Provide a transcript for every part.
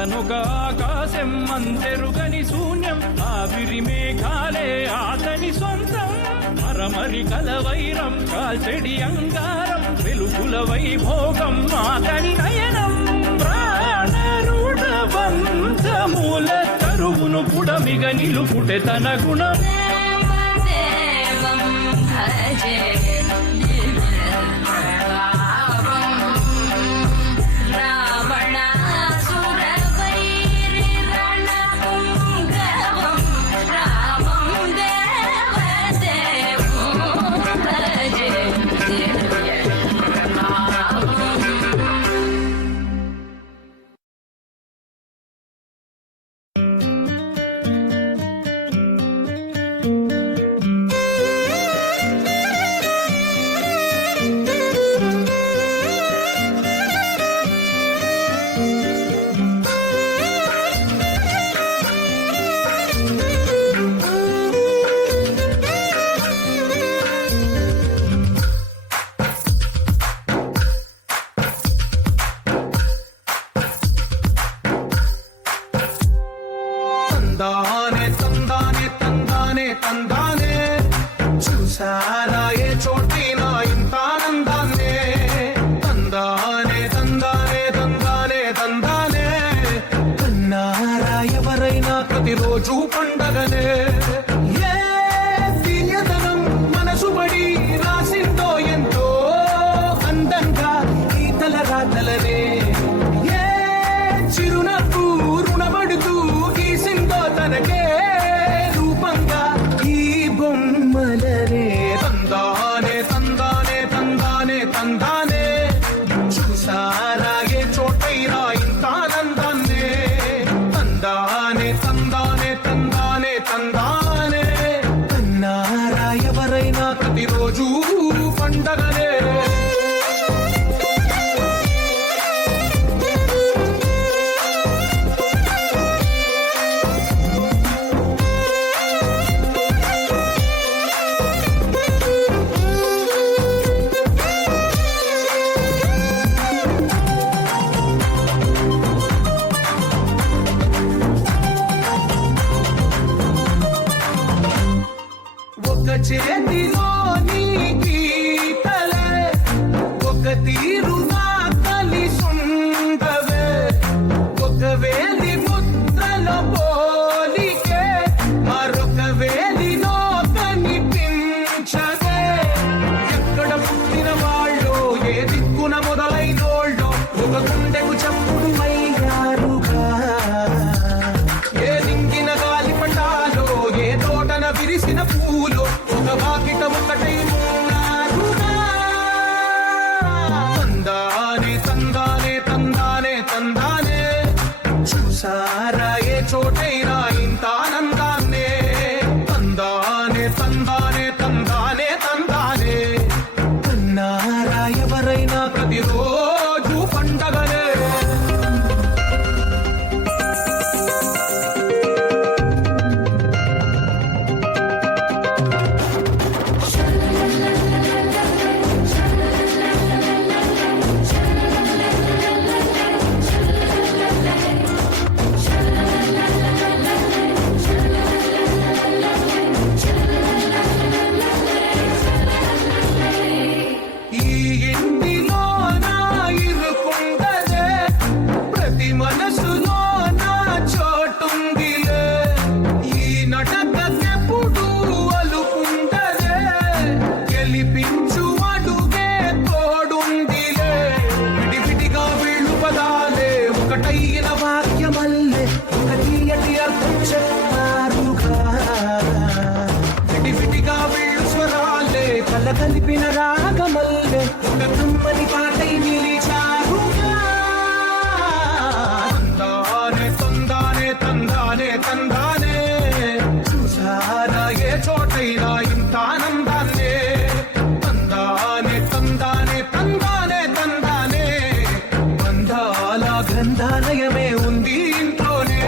అతనుగా ఆకాశం అంతెరుగని శూన్యం ఆవిరి మేఘాలే ఆతని సొంతం మరమరి కలవైరం కాల్చెడి అంగారం వెలుగుల వైభోగం ఆతని నయనం ప్రాణరుడ వంశమూల తరువును పుడమిగ నిలుపుటె తన గుణం తందానే తందానే తందానే తందానే చూసారా ఏ చోటినా ఇంత ఆనందాన్నే తందానే తందానే తందానే తందానే కన్నారా ఎవరైనా ప్రతిరోజు పండగనే ఏ తీయదనం మనసు పడి రాసిందో ఎంతో అందంగా ఈ తల రాతలనే ఏ చిరునవ్వు రుణపడుతూ తనకే రూపంగా ఈ బొమ్మలనే తందానే తందానే తందానే తందానే చూసారా ఏ చోటైనా ఇంత ఆనందాన్నే తందానే తందానే తందానే తందానే కన్నారా ఎవరైనా ప్రతిరోజు పండగనే చేతిలో నీ గీతలే ఒక తీరుగా కలిసుండవే ఒక వేలి ముద్రల పోలికే మరొక వేలిలో కనిపించదే ఎక్కడ పుట్టిన వాళ్ళు ఏ దిక్కున మొదలైనోళ్ళు ఒక గుండెకు చప్పుడు అయ్యారుగా ఏ దింగిన గాలి పండాలో ఏ తోటన విరిసిన పూలు ఒక వాకిట ఒకటై ఉన్నారుగా తందానే తందానే తందానే తందానే చూసారా ఏ చోటైనా ఇంత ఆనందాన్నే తందానే తందానే తందానే తందానే కన్నారా ఎవరైనా ప్రతిరోజు పండగనే కలిపిన రాగమల్లె ఒక కమ్మని పాటై నిలిచారుగా తందానే తందానే తందానే తందానే చూసారా ఏ చోటైనా ఇంత ఆనందాన్నే తందానే తందానే తందానే తందానే బంధాల గ్రంథాలయమే ఉంది ఇంట్లోనే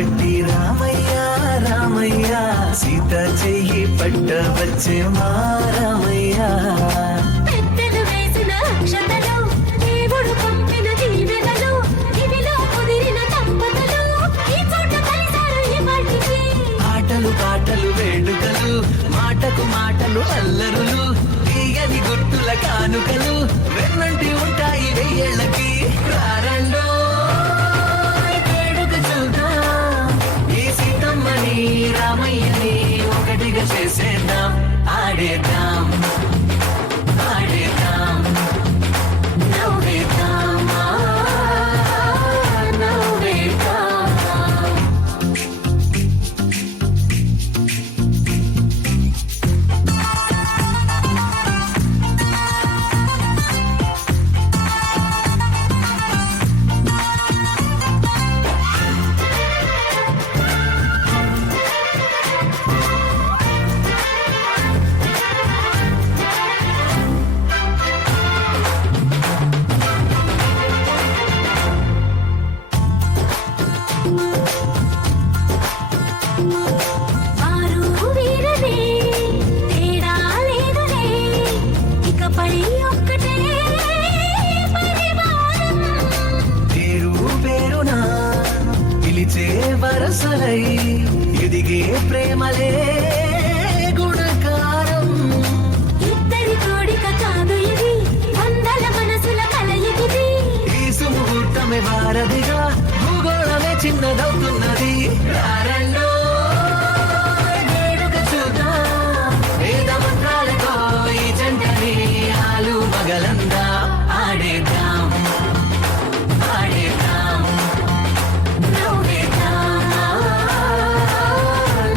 పట్టి రామయ్య రామయ్య సీత చెయ్యి పట్ట వచ్చే మా రామయ్య పెద్దలు వేసిన అక్షతలు దేవుడు పంపిన దీవెనలు ఇవిలో కుదిరిన దంపతులు ఈ చోట కలిసారు ఈ వాటికి ఆటలు పాటలు వేడుకలు మాటకు మాటలు అల్లరులు తీయని గుర్తుల కానుకలు వెన్నంటి ఉంటాయి వెయ్యేళ్ళకి రారండో వేడుక చూద్దాం ఈ సీతమ్మని రామయ్యని ఒకటిగా చేసేద్దాం ఆడేద్దాం ఆడేద్దాం నవ్వేద్దాం నవ్వేద్దాం వారు వీరనే తేడా లేదులే ఇకపై ఒక్కటే పరివారం పేరు పేరునా పిలిచే వరసలై ఎదిగే ప్రేమలే గుణకారం ఇద్దరి కోడిక కాదు ఇది వందల మనసుల కలయికిది ఈ సుముహూర్తమే వారధిగా భూగోళమే చిన్నదవుతున్నది రారండో వేడుక చూద్దాం వేద మంత్రాలతో ఈ జంటని ఆలు మగలందా ఆడేద్దాం ఆడేద్దాం నవ్వేద్దాం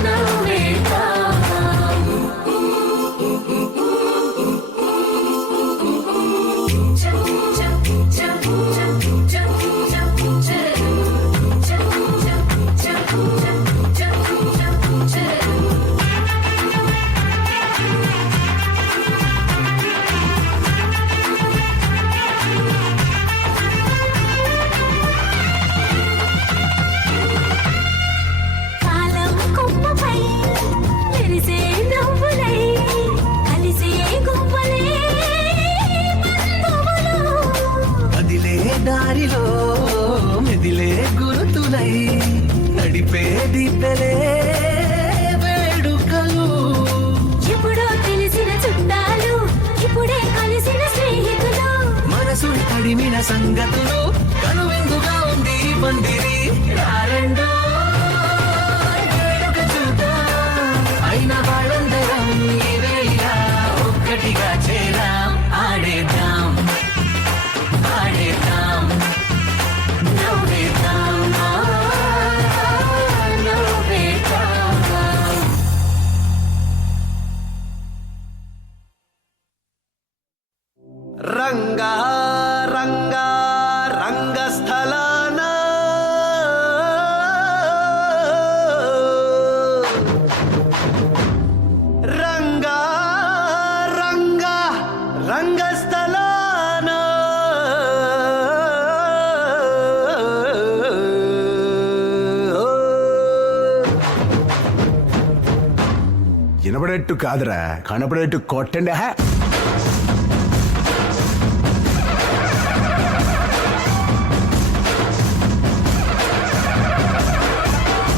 నవ్వేద్దాం కాలం కొమ్మపై మెరిసే నవ్వులై కలిసే గువ్వలే బంధువులు కదిలే దారిలో మెదిలే గురుతులై నడిపే దిబ్బెలే వేడుకలు ఎప్పుడో తెలిసిన చుట్టాలు ఇప్పుడే కలిసిన స్నేహితులు మనసుని తడిమిన సంగతులు కనువిందుగా ఉంది ఈ పందిరి రారండో వేడుక చూద్దాం అయిన వాళ్ళందరం ఈ వేళ ఒక్కటిగా చేరాం ఆడేద్దాం ఆడేద్దాం నవ్వేద్దాం నవ్వేద్దాం రంగా రంగా రంగస్థలాన రంగా రంగా రంగస్థలాన వినపడేట్టు కాదురా కనపడేట్టు కొట్టండి హే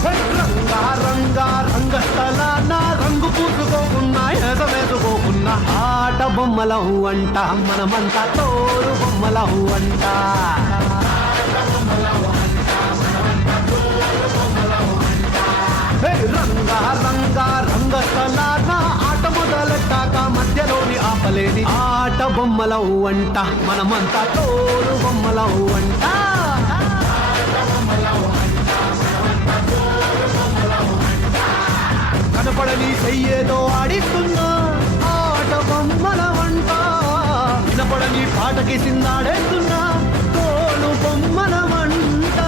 రంగా రంగా రంగస్థలాన రంగు పూసుకోకున్నా ఎసవేసుకోకున్నా ఆట బొమ్మలం అంట మనమంతా తోరు బొమ్మలం అంట రంగా రంగా రంగస్థలాన ఆట మొదలెట్టాక మధ్యలోని ఆపలేని ఆట బొమ్మలం అంట మనమంతా తోరు బొమ్మలం అంట కనపడని చెయ్యేదో ఆడిస్తున్నా ఆట బొమ్మల వంట వినపడని పాటకి సిందాడేస్తున్నా తోలు బొమ్మల వంట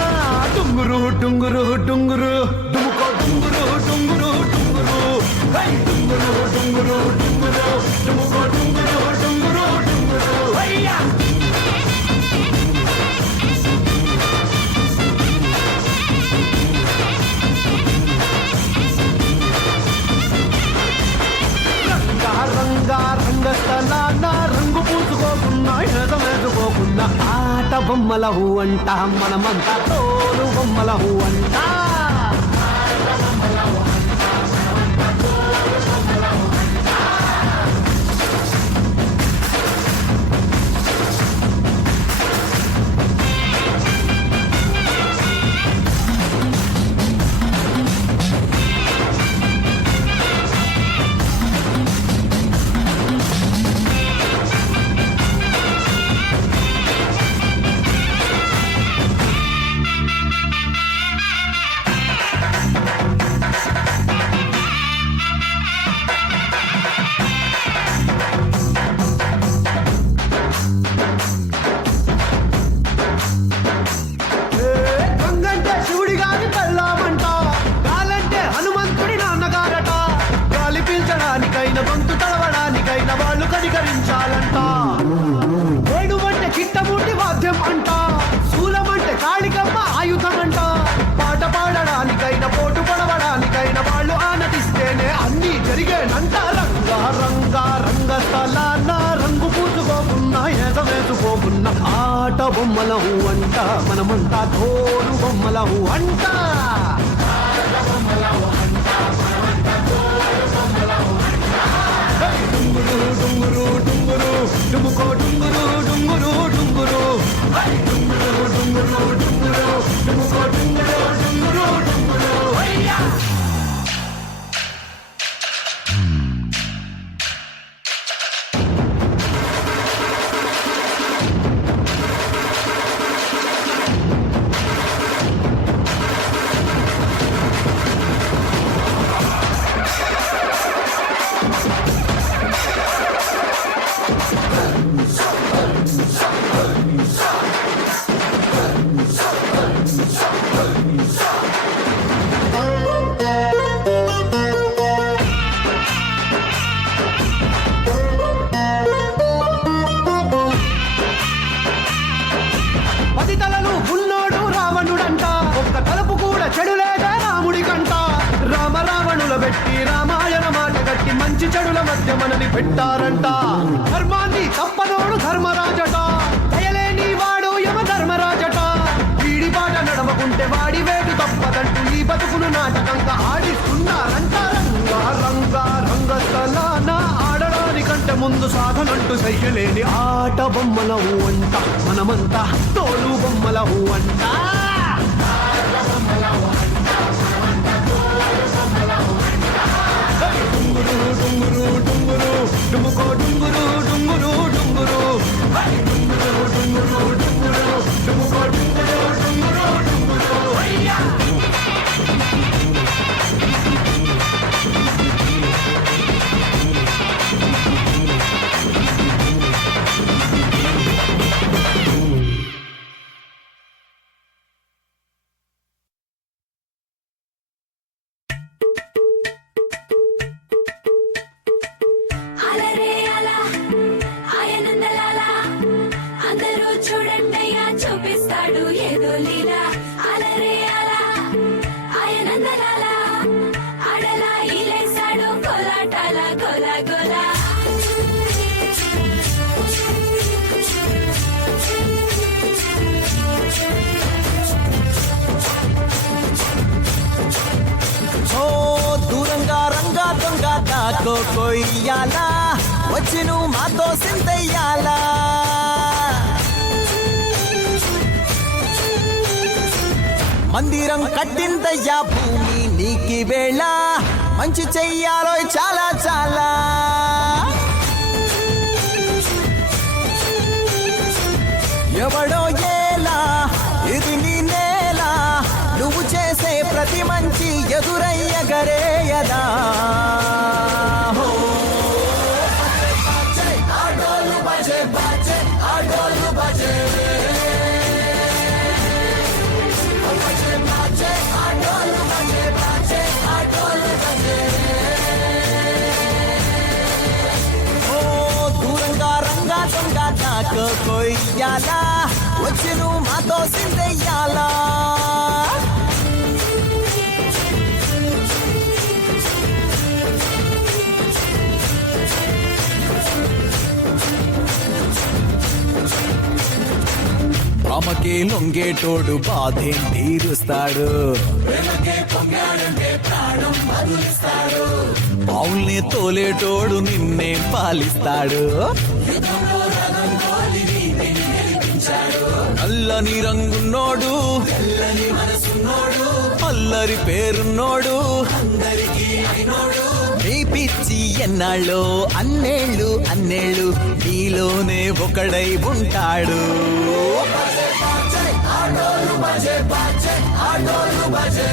టుంగురు టుంగురు టుంగురు డుముకో టుంగురు టుంగురు టుంగురు హై టుంగురు టుంగురు టుంగురు డుముకో టుంగురు టుంగురు టుంగురు హయ్యా బొమ్మలహు అంట మనమంతా తోలు బొమ్మలహు అంట గంగంటే శివుడి గాని పెళ్ళామంట గాలంటే హనుమంతుడి నాన్నగారట గాలి పీల్చడానికైనా గొంతు తడవడానికైనా వాళ్ళు కనికరించాలంట వేణువంటే చిట్టముండి వాద్యం అంట శూలమంటే కాళికమ్మ ఆయుధం అంట పాట పాడడానికైనా పోటు పడవడానికైనా వాళ్ళు ఆనతిస్తేనే అన్నీ జరిగేనంట రంగా రంగా రంగస్థలాన రంగు పూసుకోకున్నా ఏద వేసుకోకున్నా ఆట బొమ్మలహు అంట మనమంతా తోలు బొమ్మలహు అంట డుంగురు డుంగురు డుంగురు డుముకో డుంగురు డుంగురు డుంగురు డుంగురు డుంగురు డుంగురు డుముకో డుంగురు డుంగురు డుంగురు పది తలలు ఉన్నోడు రావణుడంట ఒక్క తలుపు కూడా చెడులేదా రాముడికంట రామ రావణుల పెట్టి రామాయణ మాట కట్టి మంచి చెడుల మధ్య మనని పెట్టారంట ధర్మాన్ని తప్పనోడు ధర్మరాజట దయలేని వాడు యమ ధర్మరాజట వీడి బాట నడవకుంటే వాడి వేడు తప్పదంటూ ఈ బతుకును నాటకంగా ఆడిస్తున్నారంట రంగా రంగా రంగస్థలాన ఆడడానికంటే ముందు సాధనంటూ సైకిలేని ఆట బొమ్మలహు అంట మనమంతా తోలు బొమ్మలహు అంట డుంగురు డుంగురు డుంగురు డుముకో డుంగురు డుంగురు డుంగురు డుంగురు డుంగురు డుంగురు డుముకో డుంగురు డుంగురు డుంగురు అలరే అలా ఆయనందలాలా అందరూ చూడండయ్యా చూపిస్తాడు ఏదో లీలా అలరే అలా ఆయనందలాలా ఆడలా ఈలేశాడు కోలాటాల గోలా గోలా ఓ దూరంగా రంగా దొంగ దాకో కొయ్యాలా వచ్చి నువ్వు మాతో సింతయ్యాలా మందిరం కట్టిందయ్యా భూమి నీకి వేళ మంచి చెయ్యాలో చాలా చాలా ఎవడో ఏలా ఇది నీ నేల నువ్వు చేసే ప్రతి మంచి ఎదురయ్యగరేయదా హో. ఆడోలు బజే బజే ఆడోలు బజే బజే బజే ఆడోలు బజే బజే ఆడోలు బజే ఓ దూరంగా రంగా దొంగ నాకు కొయ్యాలా వచ్చి నువ్వు మాతో సిందెయ్యాలా ప్రేమకే లొంగేటోడు బాధేం తీరుస్తాడు పావుల్ని తోలేటోడు నిన్నే పాలిస్తాడు అల్లని రంగున్నోడు అల్లరి పేరున్నోడు నీ పిచ్చి ఎన్నాళ్ళో అన్నేళ్ళు అన్నేళ్ళు నీలోనే ఒకడై ఉంటాడు ఆటోలు బజే